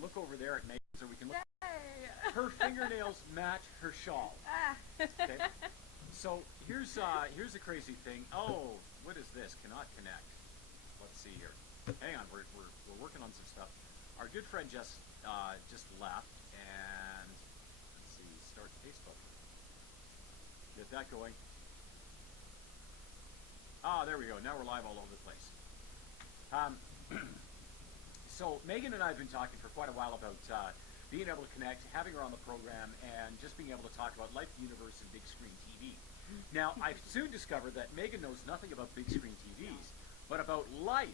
look over there at Megan's, or we can look. Yay! Her fingernails match her shawl. Ah. Okay. So here's the crazy thing. Oh, what is this? Cannot connect. Let's see here. Hang on, we're working on some stuff. Our good friend just left, and let's see, start Facebook. Get that going. Ah, there we go. Now we're live all over the place. So Megan and I have been talking for quite a while about being able to connect, having her on the program, and just being able to talk about life, the universe, and big screen TV. Now, I soon discovered that Megan knows nothing about big screen TVs, but about life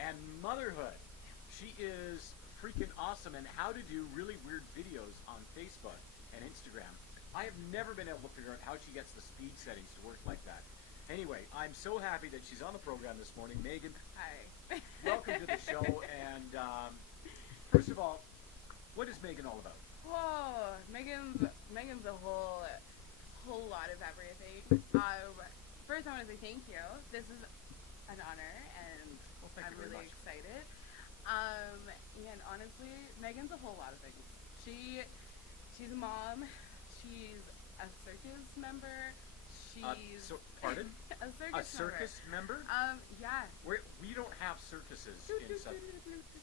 and motherhood. She is freaking awesome and how to do really weird videos on Facebook and Instagram. I have never been able to figure out how she gets the speed settings to work like that. Anyway, I'm so happy that she's on the program this morning. Megan, Hi. welcome to the show. And first of all, what is Megan all about? Whoa, Megan's a whole lot of everything. First, I want to say thank you. This is an honor, and Well, thank I'm you very really much. excited. And honestly, Megan's a whole lot of things. She's a mom. She's a circus member. She's Pardon? a A circus circus member? Yeah. We don't have circuses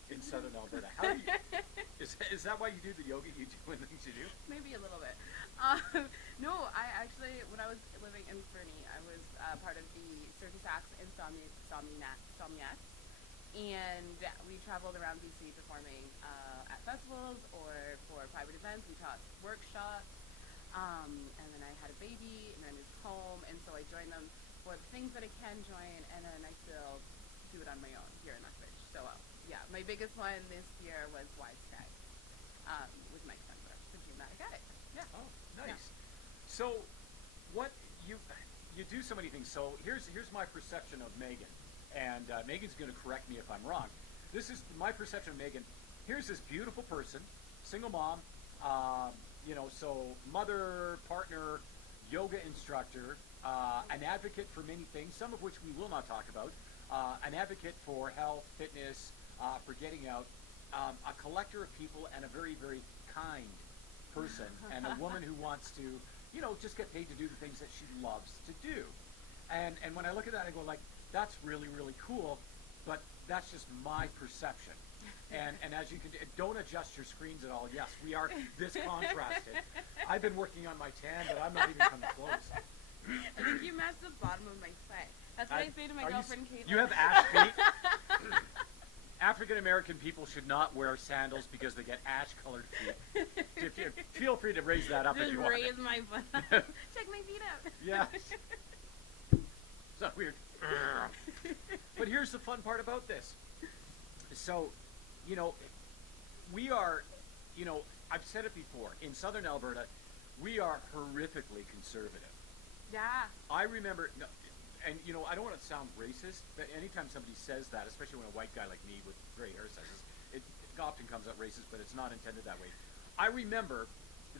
in southern Alberta. How do you, is that why you do the yoga you do and things you do? Maybe a little bit. No, I actually, when I was living in Fernie, I was part of the Circus Acts Insomniacs, and we traveled around BC performing at festivals or for private events. We taught workshops, and then I had a baby, and I moved home, and so I joined them for the things that I can join, and then I still do it on my own here in Lethbridge. So yeah, my biggest one this year was Wide Sky, with Mike Spencer, the Dramatic Addict. Yeah. Oh, nice. Yeah. So, what you do so many things. So here's my perception of Megan, and Megan's going to correct me if I'm wrong. This is my perception of Megan. Here's this beautiful person, single mom, so mother, partner, yoga instructor, an advocate for many things, some of which we will not talk about, an advocate for health, fitness, for getting out, a collector of people, and a very, very kind person, and a woman who wants to, just get paid to do the things that she loves to do. And when I look at that, I go like, that's really, really cool, but that's just my perception. And as you can, don't adjust your screens at all. Yes, we are this contrasted. I've been working on my tan, but I'm not even coming close. I think you matched the bottom of my foot. That's what I say to my girlfriend, Caitlin. You have ash feet? African American people should not wear sandals because they get ash-colored feet. Feel free to raise that up if Just you want. raise my foot. Check my feet out. Yeah. Is that weird? But here's the fun part about this. So, we are, I've said it before, in southern Alberta, we are horrifically conservative. Yeah. I remember, and I don't want to sound racist, but anytime somebody says that, especially when a white guy like me with gray hair says it often comes out racist, but it's not intended that way. I remember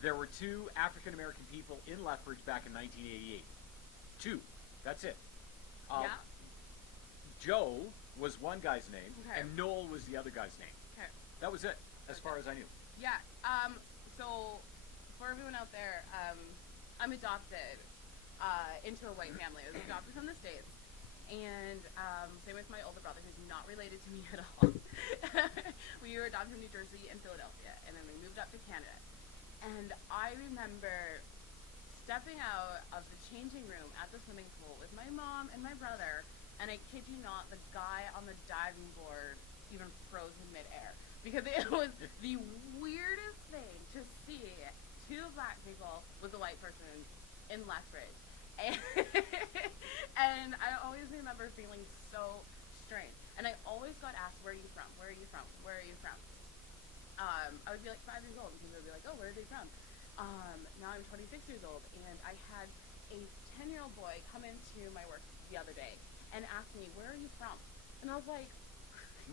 there were two African American people in Lethbridge back in 1988. Two. That's it. Yeah. Joe was one guy's name, Okay. and Noel was the other guy's name. Okay. That was it, as far as I knew. Yeah. So for everyone out there, I'm adopted into a white family. I was adopted from the States. And same with my older brother, who's not related to me at all. We were adopted from New Jersey and Philadelphia, and then we moved up to Canada. And I remember stepping out of the changing room at the swimming pool with my mom and my brother, and I kid you not, the guy on the diving board even froze in midair. Because it was the weirdest thing to see two black people with a white person in Lethbridge. And I always remember feeling so strange. And I always got asked, where are you from? Where are you from? Where are you from? I would be like 5 years old, and people would be like, oh, where are they from? Now I'm 26 years old, and I had a 10-year-old boy come into my work the other day and ask me, where are you from? And I was like,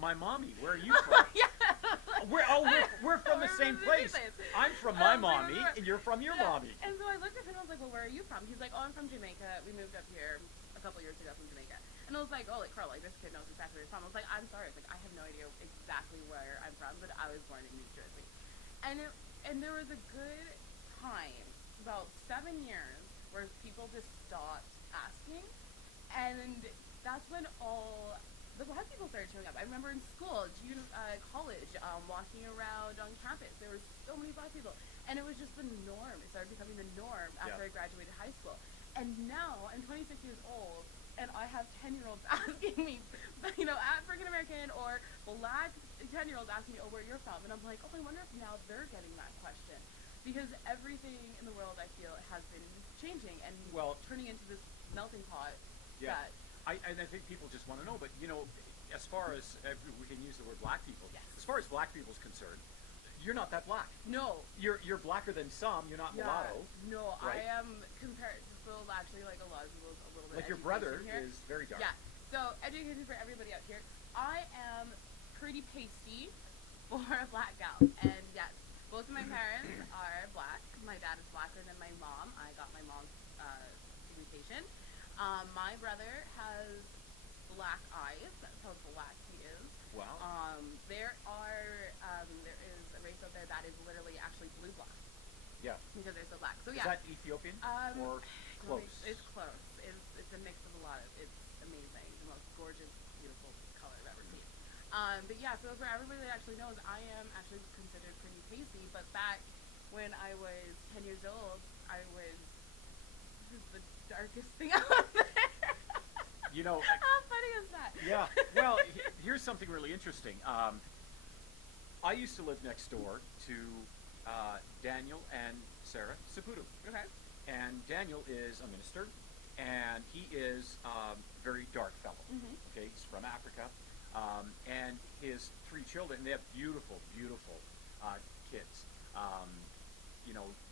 My mommy, where are you from? yeah, I We're from the same place. I'm from my mommy, and you're from your mommy. And so I looked at him and I was like, well, where are you from? He's like, oh, I'm from Jamaica. We moved up here a couple years ago from Jamaica. And I was like, oh, like, Carl, like, this kid knows exactly where he's from. I was like, I'm sorry. I was like, I have no idea exactly where I'm from, but I was born in New Jersey. And there was a good time, about 7 years, where people just stopped asking. And that's when all the black people started showing up. I remember in school, college, walking around on campus, there were so many black people. And it was just the norm. It started becoming the norm after I graduated high school. And now, I'm 26 years old, and I have 10-year-olds asking me, African American or black 10-year-olds asking me, oh, where you're from. And I'm like, oh, I wonder if now they're getting that question. Because everything in the world, I feel, has been changing and turning into this melting pot. Yeah. I think people just want to know, but as far as we can use the word black people, as far as black people's concerned, you're not that black. No. You're blacker than some. You're not mulatto. No, right? I am compared to actually like a lot of people a little bit. Like your brother here. is very dark. Yeah. So education for everybody out here. I am pretty pasty for a black gal, and yes, both of my parents are black. My dad is blacker than my mom. I got my mom's mutation. My brother has black eyes. That's how black he is. Wow. There is a race out there that is literally actually blue black. Yeah. Because they're so black. So is that Ethiopian or close? It's close. It's a mix of a lot of. It's amazing. The most gorgeous, beautiful color I've ever seen. But yeah, so for everybody that actually knows, I am actually considered pretty pasty. But back when I was 10 years old, I was the darkest thing out there. How funny is that? Yeah. Well, here's something really interesting. I used to live next door to Daniel and Sarah Saputo. Okay. And Daniel is a minister, and he is a very dark fellow. Mm-hmm. Okay, he's from Africa, and his 3 children. They have beautiful, beautiful kids.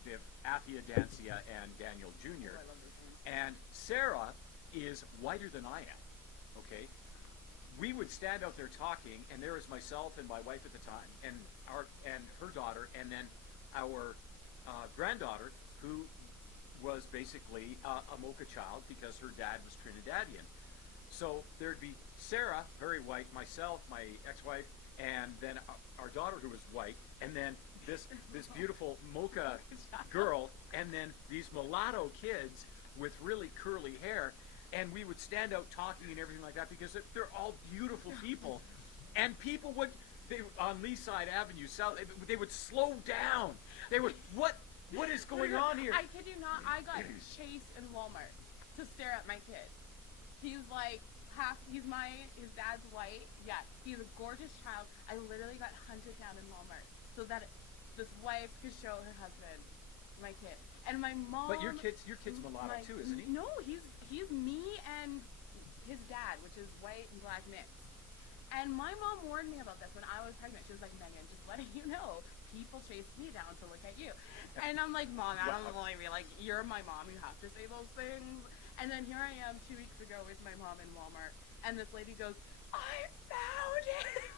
They have Athia, Dancia, and Daniel Jr. Oh, I love those names. And Sarah is whiter than I am. Okay, we would stand out there talking, and there was myself and my wife at the time, and her daughter, and then our granddaughter, who was basically a Mocha child because her dad was Trinidadian. So there'd be Sarah, very white, myself, my ex-wife, and then our daughter, who was white, and then this beautiful Mocha girl, and then these mulatto kids with really curly hair, and we would stand out talking and everything like that because they're all beautiful people, and people would on Leaside Avenue South, they would slow down. They would what is going on here? I kid you not, I got chased in Walmart to stare at my kid. He's like his dad's white. Yeah, he's a gorgeous child. I literally got hunted down in Walmart so that this wife could show her husband my kid. And my mom. But your kid's mulatto too, isn't he? No, he's me and his dad, which is white and black mixed. And my mom warned me about this when I was pregnant. She was like, Megan, just letting you know, people chase me down to look at you. And I'm like, Mom, I don't believe me. Like, you're my mom. You have to say those things. And then here I am 2 weeks ago with my mom in Walmart. And this lady goes, I found it.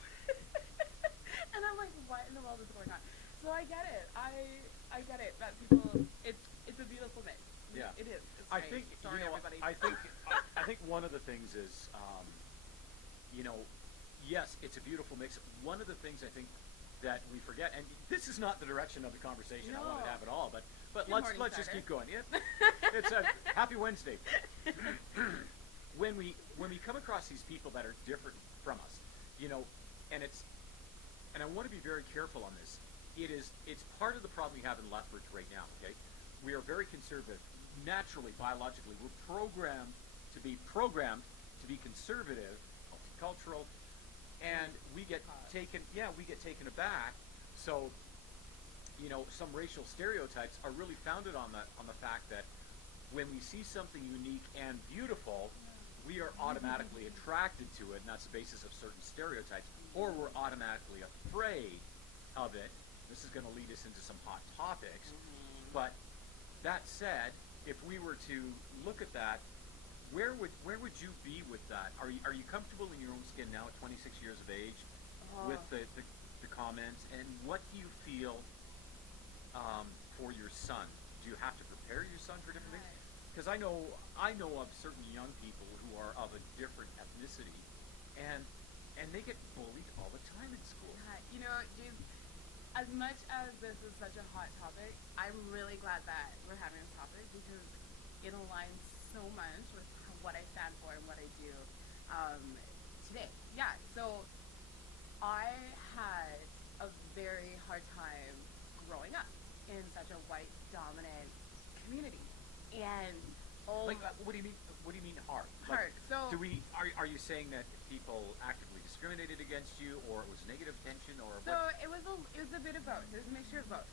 And I'm like, what in the world is going on? So I get it. I get it. That people, it's a beautiful mix. Yeah. It is. It's I great. think, Sorry, everybody. I think one of the things is, yes, it's a beautiful mix. One of the things I think that we forget, and this is not the direction of the conversation I wanted to have at all, but let's just keep going. Yeah, it's a happy Wednesday. When we come across these people that are different from us, and I want to be very careful on this. It's part of the problem we have in Lethbridge right now. Okay, we are very conservative. Naturally, biologically, we're programmed to be conservative, multicultural. And we get taken aback. So, some racial stereotypes are really founded on the fact that when we see something unique and beautiful, we are automatically attracted to it, and that's the basis of certain stereotypes, or we're automatically afraid of it. This is going to lead us into some hot topics. But that said, if we were to look at that, where would you be with that? Are you comfortable in your own skin now at 26 years of age with the the comments, and what do you feel for your son? Do you have to prepare your son for different things? Because I know of certain young people who are of a different ethnicity, and they get bullied all the time in school. Yeah, you know, James, as much as this is such a hot topic, I'm really glad that we're having this topic because it aligns so much with what I stand for and what I do today. Yeah, so I had a very hard time growing up in such a white dominant community, and Like, what do you mean? What do you mean hard? hard. Like, So are you saying that people actively discriminated against you, or it was negative tension, or So what? it was a bit of both. It was a mixture of both.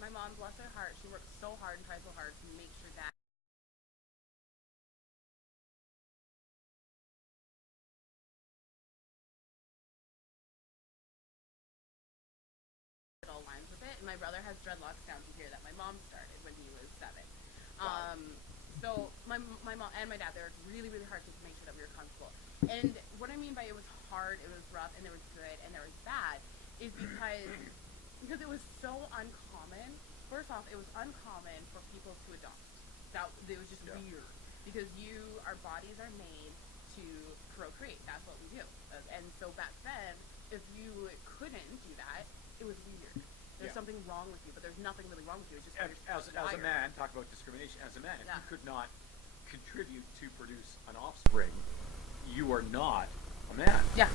My mom, bless her heart, she worked so hard and tried so hard to make sure that it all lines with it. And my brother has dreadlocks down to here that my mom started when he was 7. Wow. So my mom and my dad, they worked really, really hard to make sure that we were comfortable. And what I mean by it was hard, it was rough, and there was good, and there was bad, is because it was so uncommon. First off, it was uncommon for people to adopt. It was just Yeah. weird because our bodies are made to procreate. That's what we do. And so back then, if you couldn't do that, it was weird. There's Yeah. something wrong with you, but there's nothing really wrong with you. It's just As a wired. man, talk about discrimination. As a man, if Yeah. you could not contribute to produce an offspring, you are not a man. Yeah.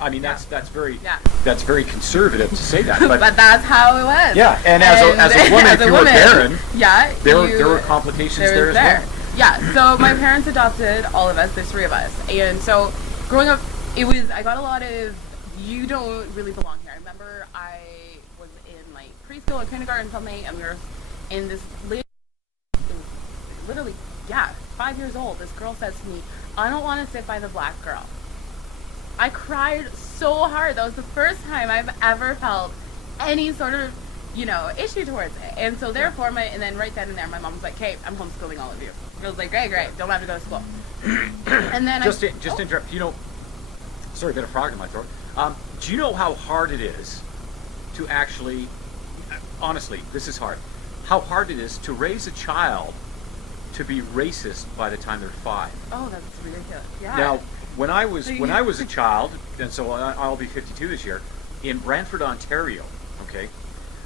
I mean, Yeah. that's very Yeah. that's very conservative to say that, But but that's how it was. yeah. And as a woman, if you were barren, yeah, there were complications there as well. Yeah, so my parents adopted all of us. There's 3 of us, and so growing up, I got a lot of you don't really belong here. I remember I was in like preschool or kindergarten something, and we were in this literally 5 years old. This girl says to me, "I don't want to sit by the black girl." I cried so hard. That was the first time I've ever felt any sort of, issue towards it. And so therefore, and then right then and there, my mom was like, "Hey, I'm homeschooling all of you." I was like, great, don't have to go to school. And then Just to interrupt, sorry, a bit of frog in my throat. Do you know how hard it is to actually, honestly, this is hard, how hard it is to raise a child to be racist by the time they're 5? Oh, that's ridiculous. Yeah. Now, when I was a child, and so I'll be 52 this year, in Brantford, Ontario, okay,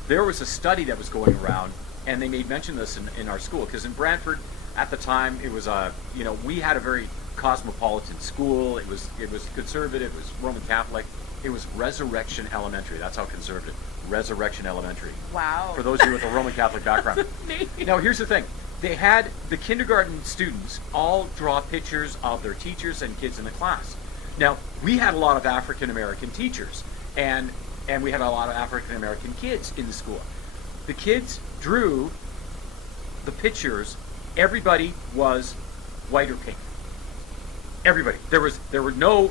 there was a study that was going around, and they made mention of this in our school, because in Brantford, at the time, it was we had a very cosmopolitan school. It was conservative. It was Roman Catholic. It was Resurrection Elementary. That's how conservative. Resurrection Elementary. Wow. For those of you with a Roman Catholic background. That's amazing. Now, here's the thing. They had the kindergarten students all draw pictures of their teachers and kids in the class. Now, we had a lot of African American teachers, and we had a lot of African American kids in the school. The kids drew the pictures. Everybody was white or pink. Everybody. There were no,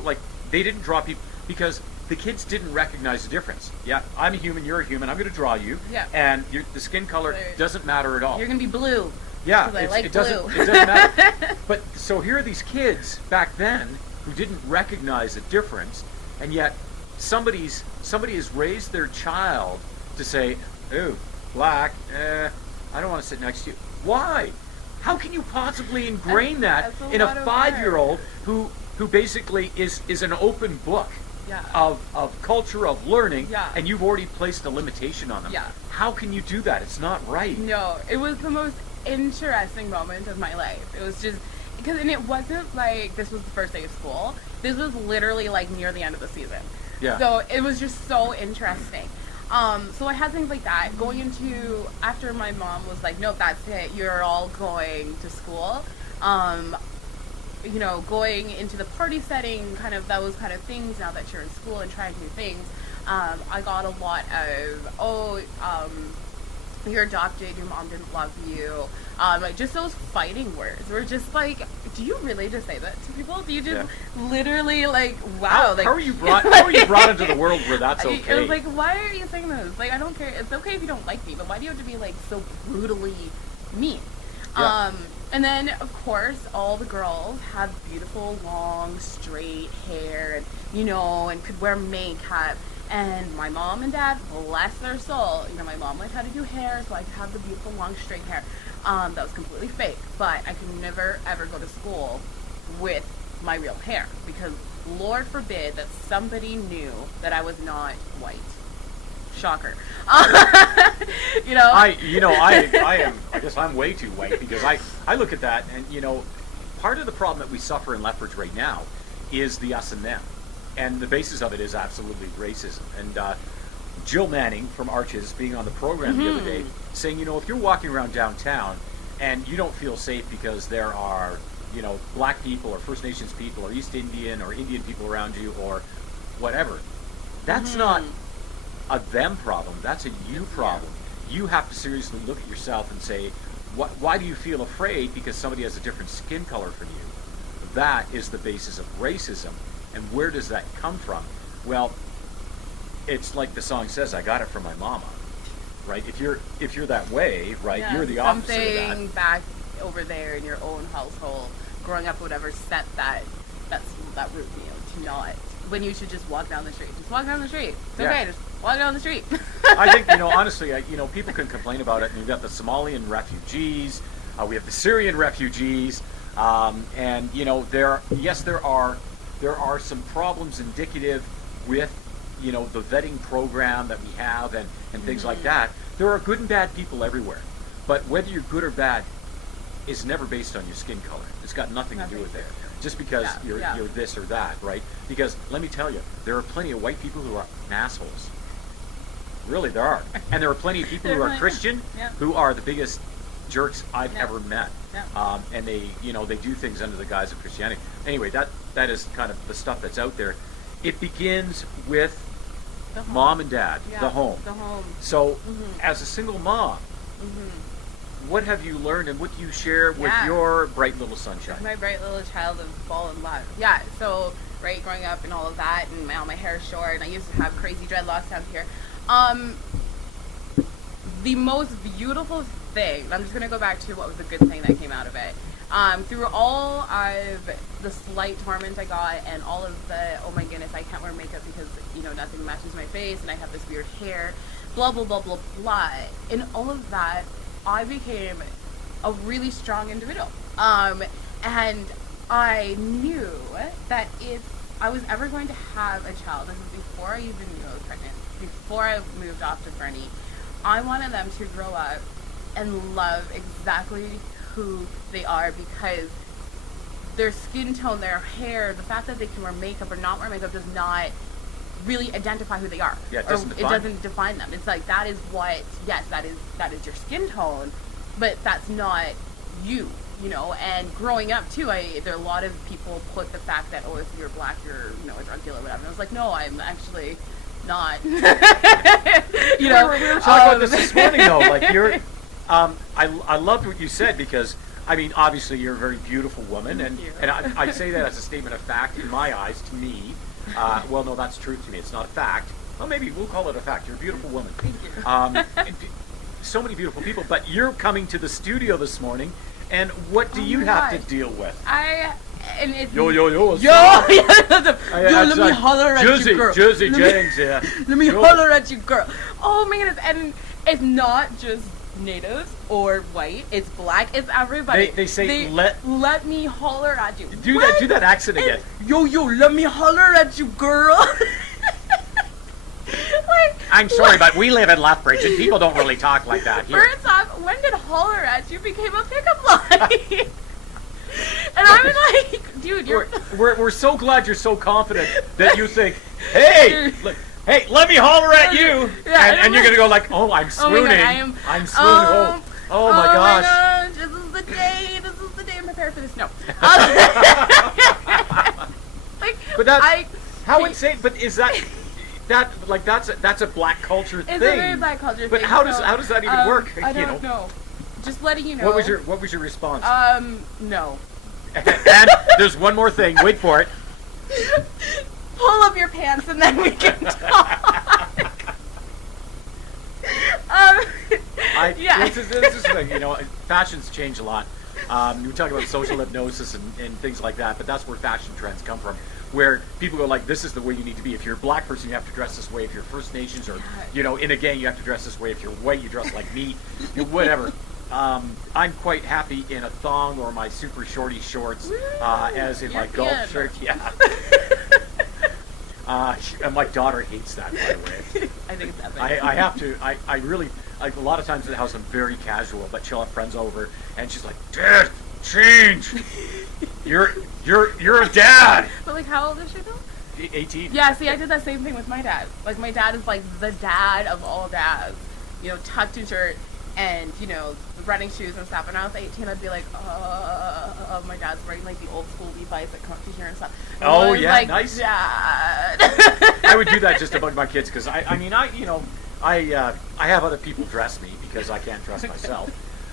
they didn't draw people because the kids didn't recognize the difference. Yeah, I'm a human, you're a human, I'm going to draw you. Yeah. And the skin color doesn't matter at all. You're going to be blue. Yeah, 'Cause I like it doesn't matter. But so here are these kids back then who didn't recognize the difference, and yet somebody has raised their child to say, "Ooh, black, I don't want to sit next to you." Why? How can you possibly ingrain that That's in lot a of 5-year-old who basically is an open book Yeah. of culture, of learning, Yeah. and you've already placed a limitation on them? Yeah. How can you do that? It's not right. No, it was the most interesting moment of my life. It was just and it wasn't like this was the first day of school. This was literally like near the end of the season. Yeah. So it was just so interesting. So I had things like that going into after my mom was like, "Nope, that's it. You're all going to school." Going into the party setting, kind of those kind of things. Now that you're in school and trying new things, I got a lot of you're adopted, your mom didn't love you. Just those fighting words were just like, do you really just say that to people? Do you just literally wow? How are you brought into the world where that's okay? It was like, why are you saying this? I don't care. It's okay if you don't like me, but why do you have to be so brutally mean? Yeah. And then of course all the girls had beautiful long straight hair and and could wear makeup. And my mom and dad, bless their soul, you know, my mom learned how to do hair, so I could have the beautiful long straight hair. That was completely fake, but I could never ever go to school with my real hair because Lord forbid that somebody knew that I was not white. Shocker. You know? I guess I'm way too white because I look at that and, you know, part of the problem that we suffer in Lethbridge right now is the us and them. And the basis of it is absolutely racism. And Jill Manning from Arches being on the program the other day saying, you know, if you're walking around downtown and you don't feel safe because there are, you know, black people or First Nations people or East Indian or Indian people around you or whatever, that's not a them problem, that's a you problem. You have to seriously look at yourself and say, why do you feel afraid because somebody has a different skin color from you? That is the basis of racism. And where does that come from? Well, it's like the song says, I got it from my mama, right? If you're that way, right, yeah, you're the opposite of that. Something back over there in your own household, growing up, whatever set that root, you know, to not, when you should just walk down the street. Just walk down the street. It's okay, just walk down the street. I think, you know, honestly, you know, people can complain about it. And you've got the Somalian refugees, we have the Syrian refugees, and, you know, there are some problems indicative with, you know, the vetting program that we have and things like that. There are good and bad people everywhere. But whether you're good or bad is never based on your skin color. It's got nothing to do with it. Just because you're this or that, right? Because let me tell you, there are plenty of white people who are assholes. Really, there are. And there are plenty of people who are Christian who are the biggest jerks I've ever met. And they, you know, they do things under the guise of Christianity. Anyway, that is kind of the stuff that's out there. It begins with mom and dad, the home. The home. So, as a single mom, what have you learned and what do you share with your bright little sunshine? My bright little child of fall in love. Yeah, so, right, growing up and all of that, and now my hair is short, and I used to have crazy dreadlocks down here. The most beautiful thing, I'm just going to go back to what was the good thing that came out of it. Through all of the slight torment I got and all of the, oh my goodness, I can't wear makeup because, you know, nothing matches my face and I have this weird hair, blah, blah, blah, blah, blah. In all of that, I became a really strong individual. And I knew that if I was ever going to have a child, this was before I even knew I was pregnant, before I moved off to Fernie, I wanted them to grow up and love exactly who they are because their skin tone, their hair, the fact that they can wear makeup or not wear makeup does not really identify who they are. Yeah, it doesn't define them. It's like that is what, yes, that is your skin tone, but that's not you, you know. And growing up too, there are a lot of people put the fact that, oh, if you're black, you're, you know, a drug dealer or whatever. And I was like, no, I'm actually not. You know, we were talking about this morning though. Like you're, I loved what you said because I mean, obviously you're a very beautiful woman, and I say that as a statement of fact in my eyes to me. Well, no, that's truth to me. It's not a fact. Well, maybe we'll call it a fact. You're a beautiful woman. Thank you. So many beautiful people, but you're coming to the studio this morning, and what do you have to deal with? Yo, Yeah, let me holler at you, girl. Jersey James, yeah. Let me holler at you, girl. Oh my goodness, and it's not just natives or white, it's black, it's everybody. They say let me holler at you. Do that accent again. Yo, let me holler at you, girl. Like, I'm sorry, but we live in Lethbridge and people don't really talk like that here. First off, when did holler at you became a pickup line? And I'm like, dude, we're so glad you're so confident that you think, hey, let me holler at you, and you're gonna go like, oh, I'm swooning, I'm swooning. Oh my gosh. This is the day I'm prepared for this. No. But how insane? But is that's a black culture thing? It's a very black culture thing. But how does that even work? I don't know. Just letting you know. What was your response? No. And there's one more thing. Wait for it. Pull up your pants and then we can talk. This is the thing, you know, fashions change a lot. We talk about social hypnosis and things like that, but that's where fashion trends come from. Where people go like, this is the way you need to be. If you're a black person, you have to dress this way. If you're First Nations or, in a gang, you have to dress this way. If you're white, you dress like me. Whatever. I'm quite happy in a thong or my super shorty shorts, as in my golf shirt. Yeah. And my daughter hates that, by the way. I think it's epic. I have to. I really. A lot of times at the house, I'm very casual, but she'll have friends over, and she's like, "Dad, change. You're a dad." But like, how old is she though? 18. Yeah. See, I did that same thing with my dad. Like, my dad is like the dad of all dads. Tucked in shirt and the running shoes and stuff. When I was 18, I'd be like, oh, my dad's wearing like the old school Levi's that come up to here and stuff. And Oh I was yeah, like, nice. Dad. I would do that just to bug my kids because I I have other people dress me because I can't dress myself,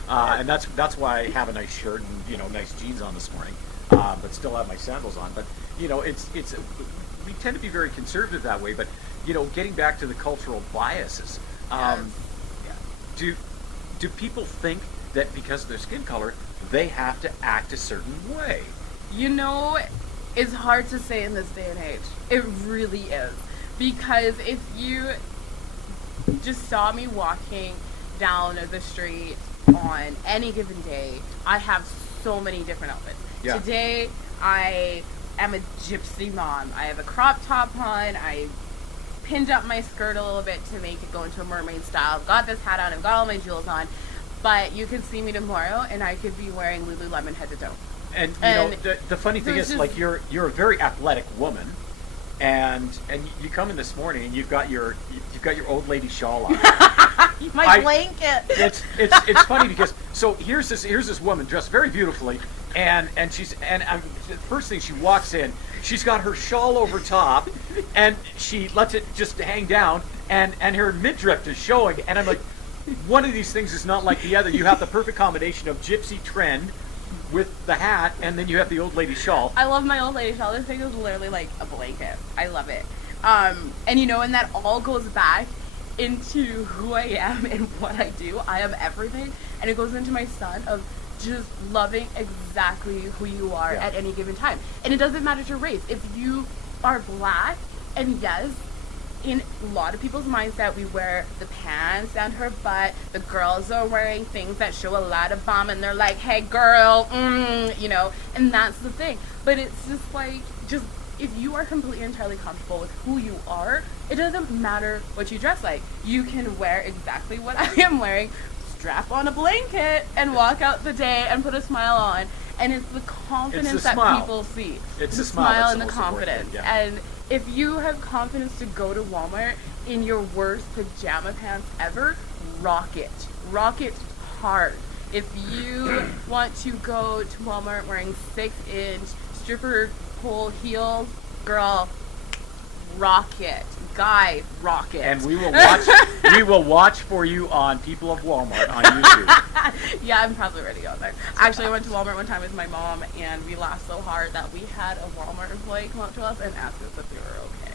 and that's why I have a nice shirt and nice jeans on this morning, but still have my sandals on. But it's we tend to be very conservative that way. But getting back to the cultural biases, do people think that because of their skin color they have to act a certain way? It's hard to say in this day and age. It really is, because if you just saw me walking down the street on any given day, I have so many different outfits. Yeah. Today, I am a gypsy mom. I have a crop top on. I pinned up my skirt a little bit to make it go into a mermaid style. I've got this hat on. I've got all my jewels on. But you can see me tomorrow, and I could be wearing Lululemon head to toe. And the funny thing is, like, you're a very athletic woman. And you come in this morning and you've got your old lady shawl on. My blanket. It's funny because here's this woman dressed very beautifully, and the first thing she walks in, she's got her shawl over top, and she lets it just hang down, and her midriff is showing, and I'm like, one of these things is not like the other. You have the perfect combination of gypsy trend with the hat, and then you have the old lady shawl. I love my old lady shawl. This thing is literally like a blanket. I love it. And that all goes back into who I am and what I do. I am everything, and it goes into my son of just loving exactly who you are at any given time. And it doesn't matter your race. If you are black, and yes, in a lot of people's mindset, we wear the pants down to her butt. The girls are wearing things that show a lot of bum, and they're like, "Hey, girl," and that's the thing. But it's just like, if you are completely entirely comfortable with who you are, it doesn't matter what you dress like. You can wear exactly what I am wearing, strap on a blanket, and walk out the day and put a smile on. And it's the confidence that people see. It's the the smile and the that's the most confidence. important, yeah. And if you have confidence to go to Walmart in your worst pajama pants ever, rock it. Rock it hard. If you want to go to Walmart wearing 6-inch stripper pole heels, girl, rock it. Guy, rock it. And we will watch for you on People of Walmart on YouTube. Yeah, I'm probably already on there. Actually, I went to Walmart one time with my mom, and we laughed so hard that we had a Walmart employee come up to us and ask us if we were okay.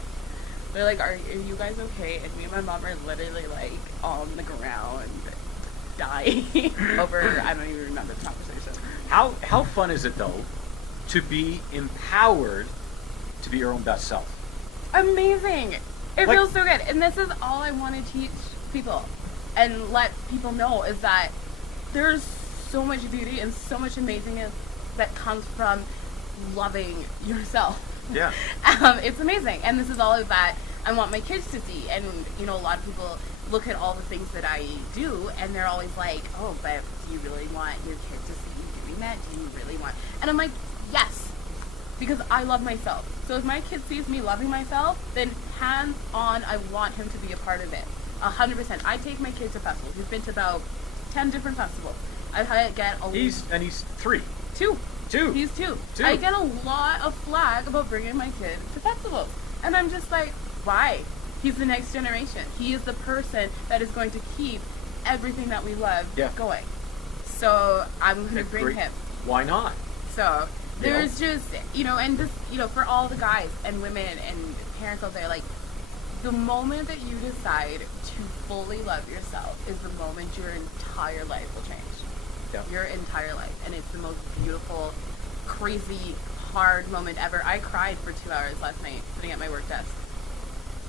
They're like, are you guys okay? And me and my mom are literally like on the ground dying over, I don't even remember the conversation. How fun is it though to be empowered to be your own best self? Amazing. It feels so good. And this is all I want to teach people and let people know, is that there's so much beauty and so much amazingness that comes from loving yourself. Yeah. It's amazing. And this is all that I want my kids to see. And, a lot of people look at all the things that I do, and they're always like, oh, but do you really want your kid to see you doing that? Do you really want? And I'm like, yes, because I love myself. So if my kid sees me loving myself, then hands on, I want him to be a part of it. 100%. I take my kid to festivals. We've been to about 10 different festivals. I get He's 3. 2. 2. He's 2. I get a lot of flack about bringing my kid to festivals. And I'm just like, why? He's the next generation. He is the person that is going to keep everything that we love going. So I'm going to bring him. Why not? So there's just, and this, for all the guys and women and parents out there, like, the moment that you decide to fully love yourself is the moment your entire life will change. Yeah. your entire life, and it's the most beautiful, crazy, hard moment ever. I cried for 2 hours last night sitting at my work desk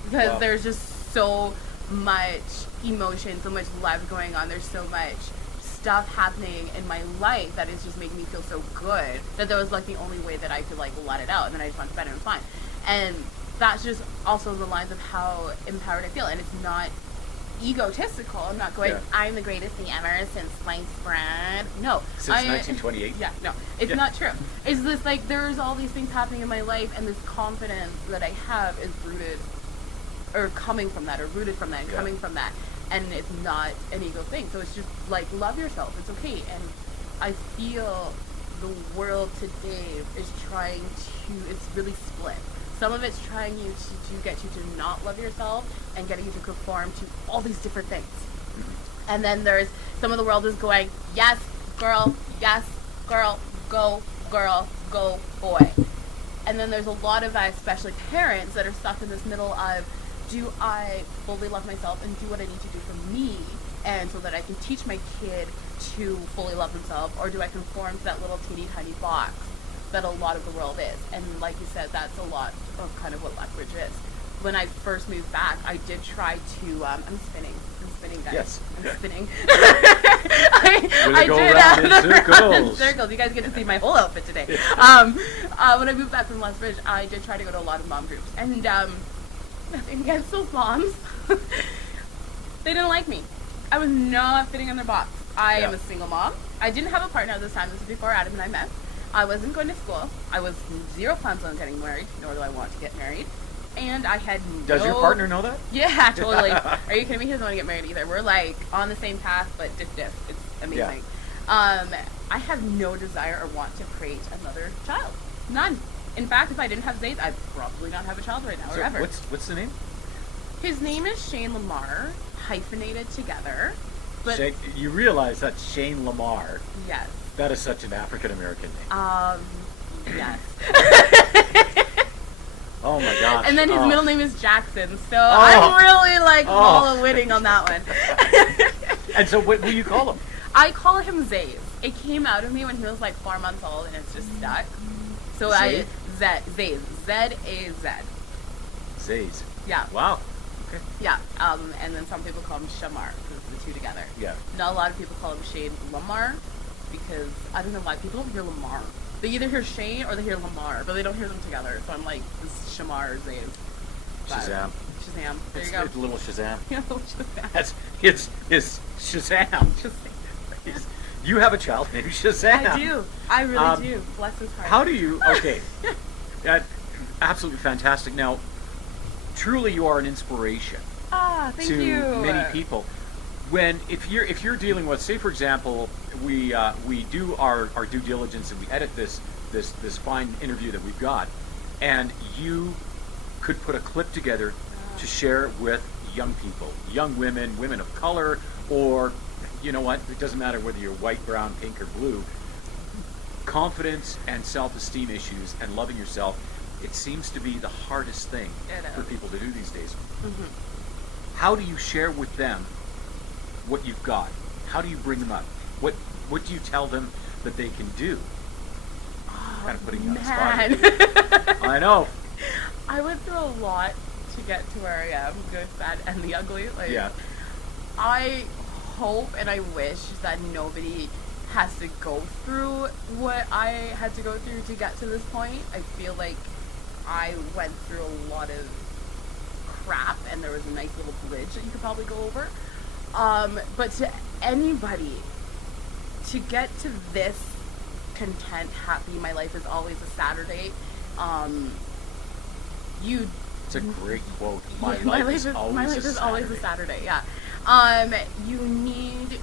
because Wow. there's just so much emotion, so much love going on. There's so much stuff happening in my life that is just making me feel so good that that was like the only way that I could like let it out, and then I just went to bed and it was fine. And that's just also the lines of how empowered I feel, and it's not egotistical. I'm not going, Yeah. I'm the greatest thing ever since sliced bread. No. Since 1928? Yeah, no. It's Yeah. not true. It's this like there's all these things happening in my life, and this confidence that I have is rooted or coming from that or rooted from that and Yeah. coming from that. And it's not an ego thing. So it's just like love yourself. It's okay. And I feel the world today is trying to it's really split. Some of it's trying you to get you to not love yourself and getting you to conform to all these different things. And then there's some of the world is going, yes, girl, go, boy. And then there's a lot of us, especially parents, that are stuck in this middle of, do I fully love myself and do what I need to do for me, and so that I can teach my kid to fully love themselves, or do I conform to that little teeny tiny box that a lot of the world is? And like you said, that's a lot of kind of what Lethbridge is. When I first moved back, I did try to, I'm spinning, guys. Yes. I'm spinning. Gonna go round in circles. circles. You guys get to see my whole outfit today. When I moved back from Lethbridge, I did try to go to a lot of mom groups. And, nothing against those moms. They didn't like me. I was not fitting in their box. I am Yeah. a single mom. I didn't have a partner at this time. This was before Adam and I met. I wasn't going to school. I was zero plans on getting married, nor do I want to get married. And I had no... Does your partner know that? Yeah, totally. Are you kidding me? He doesn't want to get married either. We're like on the same path, but diff. It's amazing. I have no desire or want to create another child. None. In fact, if I didn't have Zayd, I'd probably not have a child right now So or ever. what's the name? His name is Shane Lamar, hyphenated together. But You realize that's Shane Lamar. yes. That is such an African American name. Yes. Oh my gosh. And then his Oh. middle name is Jackson, so I'm really like all winning on that one. And so what do you call him? I call him Zays. It came out of me when he was like 4 months old, and it's just stuck. So Zayd? Zays, Z-A-Z. Zays. Yeah, Wow. Okay. yeah. And then some people call him Shamar because the two together. Yeah. Not a lot of people call him Shane Lamar because I don't know why people don't hear Lamar. They either hear Shane or they hear Lamar, but they don't hear them together. So I'm like, this is Shamar or Zays. But- Shazam. Shazam. There It's you go. a little Shazam. Yeah, Shazam. That's it's Shazam. Shazam. You have a child named Shazam. I do. I really Um, do. Bless his heart. How do you? Okay, that absolutely fantastic. Now, truly, you are an inspiration Ah, thank to you. many people. If you're dealing with, say, for example, we do our due diligence and we edit this fine interview that we've got, and you could put a clip together to share with young people, young women, women of color, or you know what? It doesn't matter whether you're white, brown, pink, or blue. Confidence and self-esteem issues and loving yourself, it seems to be the hardest thing It for is. people to do these days. Mm-hmm. How do you share with them what you've got? How do you bring them up? What do you tell them that they can do? Kind of putting you on the spot. I know. I went through a lot to get to where I am, good, bad, and the ugly. Like, Yeah. I hope and I wish that nobody has to go through what I had to go through to get to this point. I feel like I went through a lot of crap, and there was a nice little bridge that you could probably go over. But to anybody, to get to this content, happy, my life is always a Saturday, you It's a great quote. My my life is always a Saturday. Saturday. Yeah. You need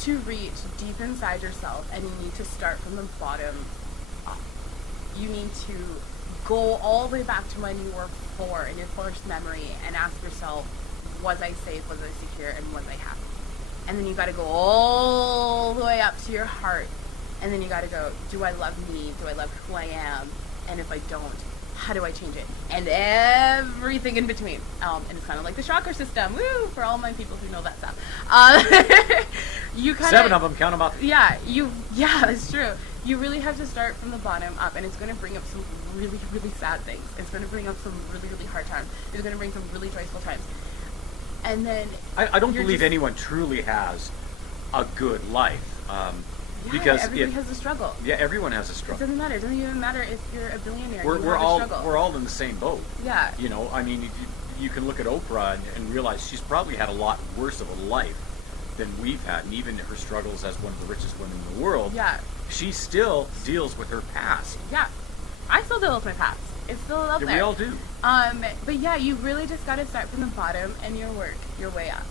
to reach deep inside yourself, and you need to start from the bottom up. You need to go all the way back to when you were 4 in your first memory and ask yourself, was I safe, was I secure, and was I happy? And then you got to go all the way up to your heart, and then you got to go, do I love me? Do I love who I am? And if I don't, how do I change it? And everything in between. And it's kind of like the chakra system. Woo! For all my people who know that stuff. You kind 7 of them, count them up. Yeah, that's true. You really have to start from the bottom up, and it's going to bring up some really, really sad things. It's going to bring up some really, really hard times. It's going to bring some really joyful times. And then I don't believe anyone truly has a good life. Because everybody has a struggle. Yeah, everyone has a It struggle. doesn't matter. It doesn't even matter if you're a billionaire. We're all in the same boat. Yeah. You know, I mean, you can look at Oprah and realize she's probably had a lot worse of a life than we've had, and even her struggles as one of the richest women in the world. Yeah. She still deals with her past. Yeah. I still deal with my past. It's still out there. We all do. But yeah, you really just got to start from the bottom and work your way up.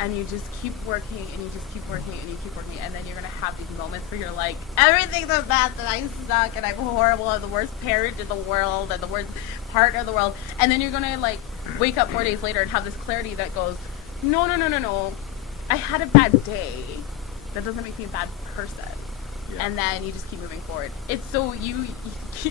And you just keep working, and you just keep working, and you keep working, and then you're going to have these moments where you're like, everything's a mess, and I suck, and I'm horrible, I'm the worst parent in the world, and the worst partner in the world. And then you're going to, like, wake up 4 days later and have this clarity that goes, no. I had a bad day. That doesn't make me a bad person. Yeah. And then you just keep moving forward. It's so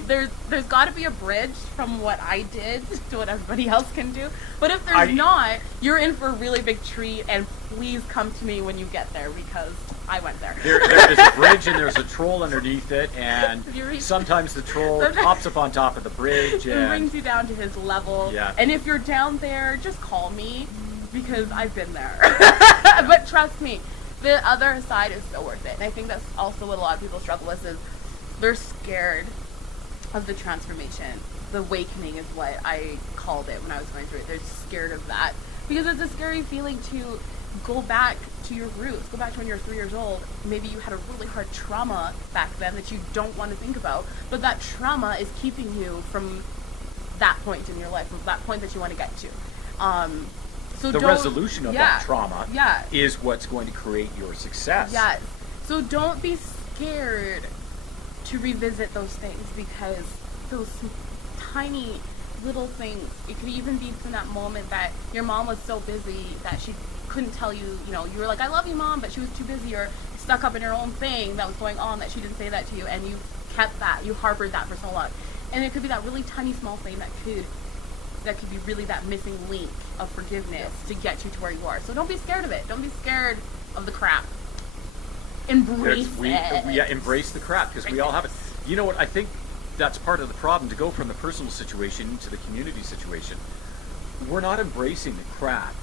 there's got to be a bridge from what I did to what everybody else can do. But if there's not, you're in for a really big treat. And please come to me when you get there, because I went there. There is a bridge and there's a troll underneath it, and sometimes the troll hops up on top of the bridge and brings you down to his level. Yeah. And if you're down there, just call me, because I've been there. But trust me, the other side is so worth it. And I think that's also what a lot of people struggle with, is they're scared of the transformation. The awakening is what I called it when I was going through it. They're scared of that, because it's a scary feeling to go back to your roots, go back to when you're 3 years old. Maybe you had a really hard trauma back then that you don't want to think about, but that trauma is keeping you from that point in your life, from that point that you want to get to. So the resolution of that trauma is what's going to create your success. Yes. So don't be scared to revisit those things, because those tiny little things, it could even be from that moment that your mom was so busy that she couldn't tell you, you were like, I love you, Mom, but she was too busy or stuck up in her own thing that was going on that she didn't say that to you, and you kept that, you harbored that for so long. And it could be that really tiny small thing that could be really that missing link of forgiveness to get you to where you are. So don't be scared of it. Don't be scared of the crap. Embrace it. Yeah, embrace the crap, because we all have it. You know what? I think that's part of the problem, to go from the personal situation into the community situation. We're not embracing the crap,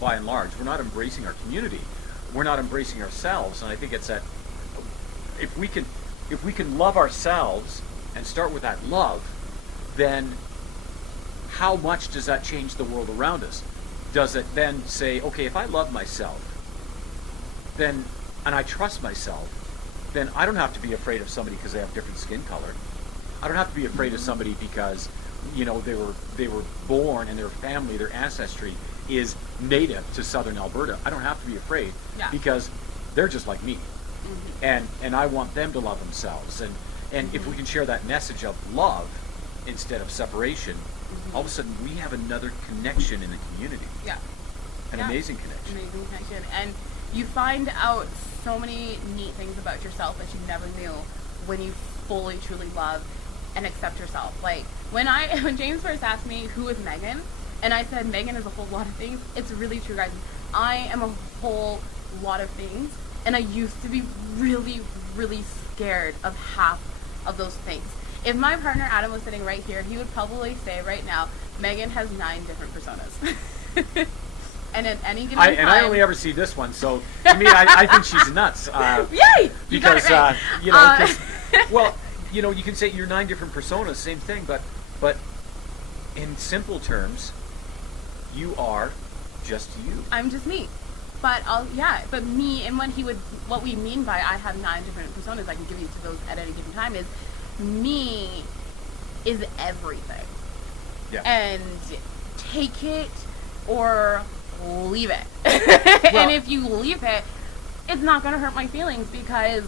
by and large. We're not embracing our community. We're not embracing ourselves. And I think it's that if we can love ourselves and start with that love, then how much does that change the world around us? Does it then say, okay, if I love myself, then, and I trust myself, then I don't have to be afraid of somebody because they have different skin color. I don't have to be afraid of somebody because, they were born and their family, their ancestry is native to southern Alberta. I don't have to be afraid because they're just like me. Mm-hmm. And I want them to love themselves. And if we can share that message of love instead of separation, all of a sudden we have another connection in the community. Yeah. An amazing connection. Amazing connection. And you find out so many neat things about yourself that you never knew when you fully, truly love and accept yourself. Like, when James first asked me who is Megan, and I said Megan is a whole lot of things, it's really true, guys. I am a whole lot of things, and I used to be really, really scared of half of those things. If my partner Adam was sitting right here, he would probably say right now, Megan has 9 different personas. And at any given time... And I only ever see this one, so to me, I think she's nuts. Yay! Because, right. well, you can say you're 9 different personas, same thing, but in simple terms, you are just you. I'm just me. But me, and what we mean by I have 9 different personas, I can give you to those at any given time, is me is everything. Yeah. And take it or leave it. And if you leave it, it's not going to hurt my feelings, because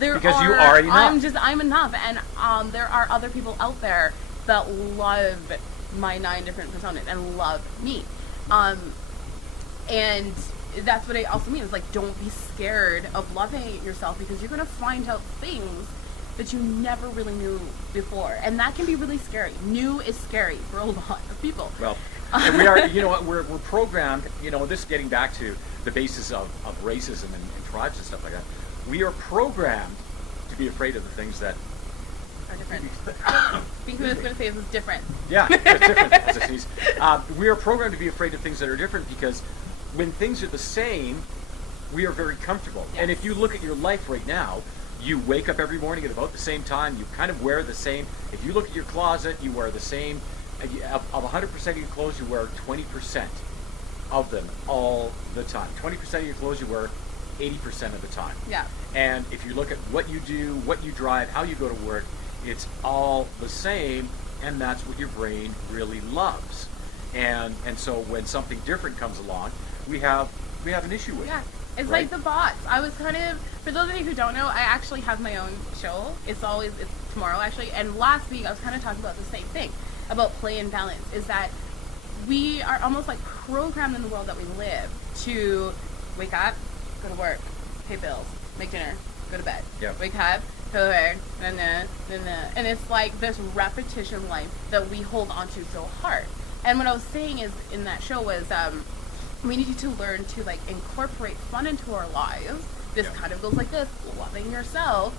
you are enough. I'm enough. And there are other people out there that love my 9 different personas and love me. And that's what I also mean. Is like, don't be scared of loving yourself, because you're going to find out things that you never really knew before. And that can be really scary. New is scary for a lot of people. Well, and we are, you know what, we're programmed, you know, this getting back to the basis of racism and tribes and stuff like that. We are programmed to be afraid of the things that Are different. I think who I was going to say this is different. Yeah, it's different. As I sneeze. We are programmed to be afraid of things that are different because when things are the same, we are very comfortable. Yes. And if you look at your life right now, you wake up every morning at about the same time. You kind of wear the same. If you look at your closet, you wear the same. Of 100% of your clothes, you wear 20% of them all the time. 20% of your clothes you wear 80% of the time. Yeah. And if you look at what you do, what you drive, how you go to work, it's all the same, and that's what your brain really loves. And so when something different comes along, we have an issue with Yeah. it. It's right? like the bots. I was kind of, for those of you who don't know, I actually have my own show. It's tomorrow actually. And last week I was kind of talking about the same thing, about play and balance, is that we are almost like programmed in the world that we live to wake up, go to work, pay bills, make dinner, go to bed. Yep. Wake up, go to work, and it's like this repetition life that we hold on to so hard. And what I was saying is in that show was we need to learn to like incorporate fun into our lives. This Yeah. kind of goes like this: loving yourself.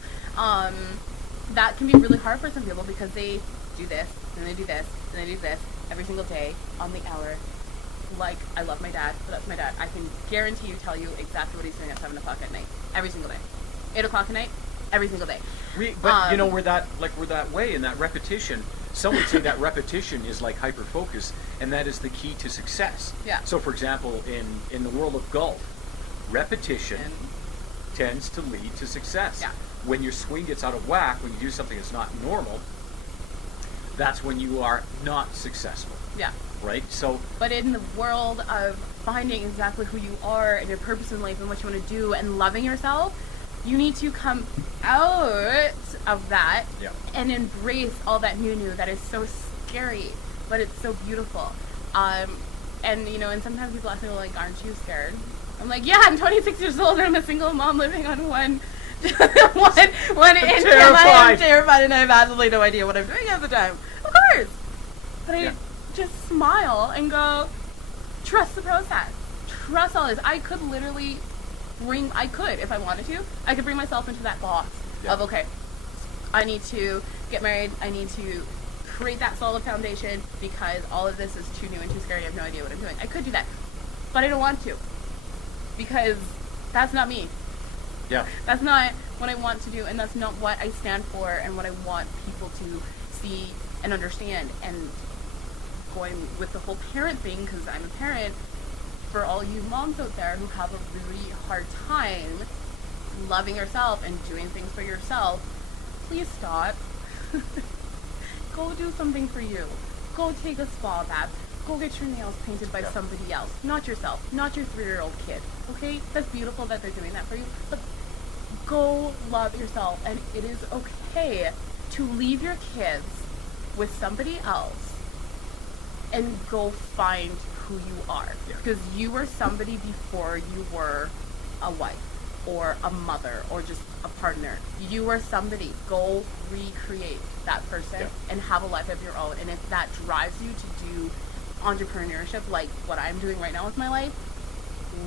That can be really hard for some people because they do this and they do this and they do this every single day on the hour. Like, I love my dad, but that's my dad. I can guarantee tell you exactly what he's doing at 7 o'clock at night every single day. 8 o'clock at night every single day. But you know, we're that way, and that repetition. Some would say that repetition is like hyper focus, and that is the key to success. Yeah. So, for example, in the world of golf, repetition And- tends to lead to success. Yeah. When your swing gets out of whack, when you do something that's not normal, that's when you are not successful, Yeah. right? So, But in the world of finding exactly who you are and your purpose in life and what you want to do and loving yourself, you need to come out of that yeah. and embrace all that new that is so scary, but it's so beautiful. And you know, and sometimes people ask me, like, aren't you scared? I'm like, yeah, I'm 26 years old and I'm a single mom living on one income. I am terrified and I have absolutely no idea what I'm doing at the time. Of course. But I Yeah. just smile and go, trust the process. Trust all this. I could literally if I wanted to, I could bring myself into that box Yeah. of, okay, I need to get married, I need to create that solid foundation because all of this is too new and too scary, I have no idea what I'm doing. I could do that, but I don't want to because that's not me. Yeah. That's not what I want to do, and that's not what I stand for and what I want people to see and understand. And going with the whole parent thing, because I'm a parent, for all you moms out there who have a really hard time loving yourself and doing things for yourself, please stop. Go do something for you. Go take a spa bath. Go get your nails painted by Yeah. somebody else, not yourself, not your 3-year-old kid. Okay? That's beautiful that they're doing that for you, but go love yourself, and it is okay to leave your kids with somebody else and go find who you are. Yeah. Because you were somebody before you were a wife or a mother or just a partner. You were somebody. Go recreate that person Yeah. and have a life of your own. And if that drives you to do entrepreneurship like what I'm doing right now with my life,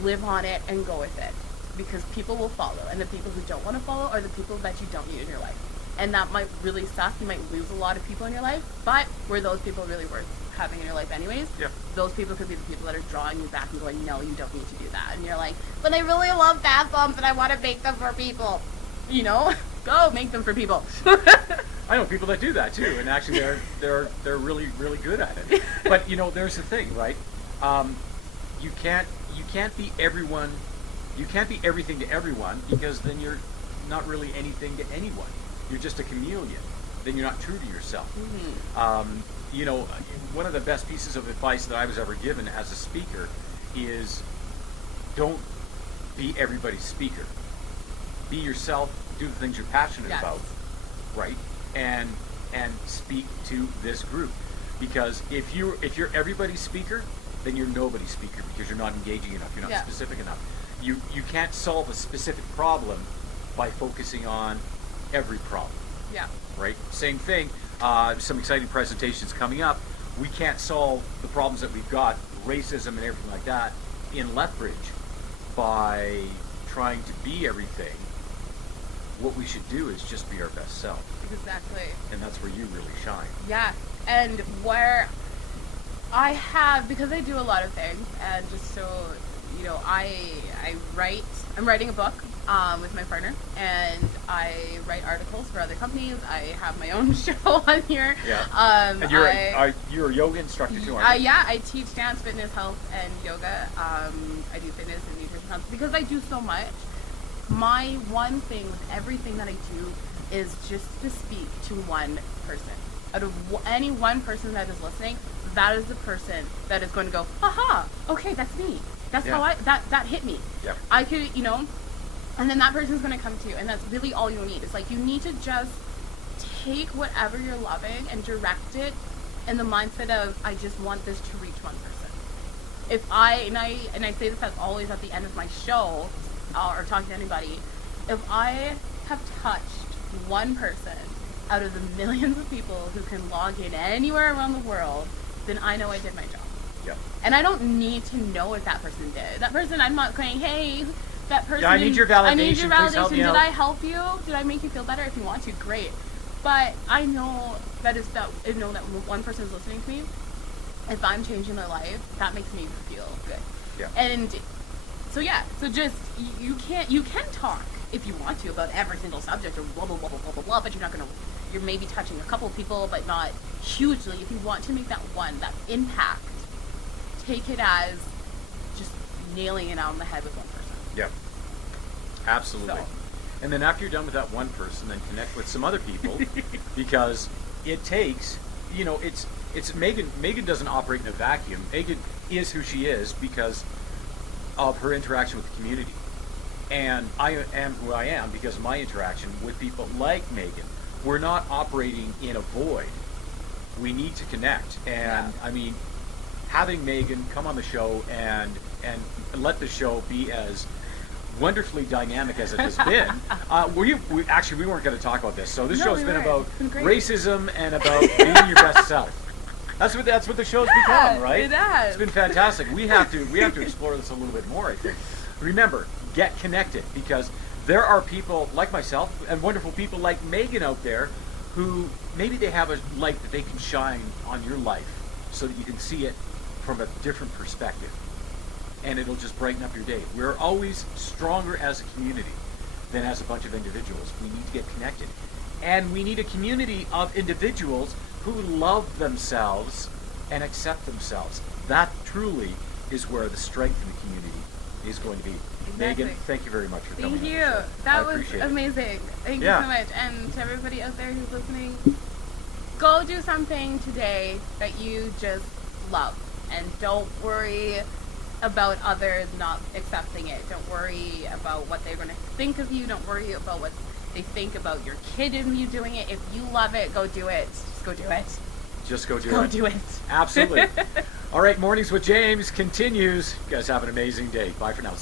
live on it and go with it. Because people will follow, and the people who don't want to follow are the people that you don't need in your life. And that might really suck. You might lose a lot of people in your life, but were those people really worth having in your life anyways? Yeah. Those people could be the people that are drawing you back and going, no, you don't need to do that. And you're like, but I really love bath bombs and I want to make them for people. You know? Go make them for people. I know people that do that too, and actually they're really really good at it. But you know, there's the thing, right? You can't be everyone. You can't be everything to everyone because then you're not really anything to anyone. You're just a chameleon. Then you're not true to yourself. Mm-hmm. You know, one of the best pieces of advice that I was ever given as a speaker is don't be everybody's speaker. Be yourself. Do the things you're passionate Yes. about, right? And speak to this group, because if you're everybody's speaker, then you're nobody's speaker because you're not engaging enough. You're not Yeah. specific enough. You can't solve a specific problem by focusing on every problem. Yeah. right? Same thing. Some exciting presentations coming up. We can't solve the problems that we've got, racism and everything like that, in Lethbridge by trying to be everything. What we should do is just be our best self, Exactly. and that's where you really shine. Yeah. And where I have, because I do a lot of things, and just so you know, I'm writing a book with my partner, and I write articles for other companies. I have my own show on here. Yeah. And you're a yoga instructor too, aren't you? Yeah, I teach dance, fitness, health, and yoga. I do fitness and nutrition health because I do so much. My one thing with everything that I do is just to speak to one person. Out of any one person that is listening, that is the person that is going to go, aha, okay, that's me. That's Yeah. how that hit me. Yep. I could, and then that person's going to come to you, and that's really all you need. It's like you need to just take whatever you're loving and direct it in the mindset of, I just want this to reach one person. If I say this as always at the end of my show, or talking to anybody, if I have touched one person out of the millions of people who can log in anywhere around the world, then I know I did my job. Yeah. And I don't need to know what that person did. That person, I'm not going, hey, that person. Yeah, I need your validation. I need your Please validation. help me Did out. I help you? Did I make you feel better? If you want to, great. But I know that one person is listening to me. If I'm changing their life, that makes me feel good. Yeah. And so just you can talk if you want to about every single subject or blah blah blah blah blah blah blah, but you're maybe touching a couple of people, but not hugely. If you want to make that impact, take it as just nailing it on the head with one person. Yeah. Absolutely. So. And then after you're done with that one person, then connect with some other people because it takes, it's Megan doesn't operate in a vacuum. Megan is who she is because of her interaction with the community. And I am who I am because of my interaction with people like Megan. We're not operating in a void. We need to connect. And I mean, having Megan come on the show and let the show be as wonderfully dynamic as it has been. We weren't going to talk about this. So this show's been about racism and about being your best self. That's what the show's become, right? It has. It's been fantastic. We have to explore this a little bit more, I think. Remember, get connected because there are people like myself and wonderful people like Megan out there who maybe they have a light that they can shine on your life so that you can see it from a different perspective. And it'll just brighten up your day. We're always stronger as a community than as a bunch of individuals. We need to get connected. And we need a community of individuals who love themselves and accept themselves. That truly is where the strength of the community is going to be. Exactly. Megan, thank you very much for coming. Thank you. That was amazing. Thank you so much. And to everybody out there who's listening, go do something today that you just love. And don't worry about others not accepting it. Don't worry about what they're going to think of you. Don't worry about what they think about your kid and you doing it. If you love it, go do it. Just go do it. Just go do it. Go do it. Absolutely. All right, Mornings with James continues. You guys have an amazing day. Bye for now.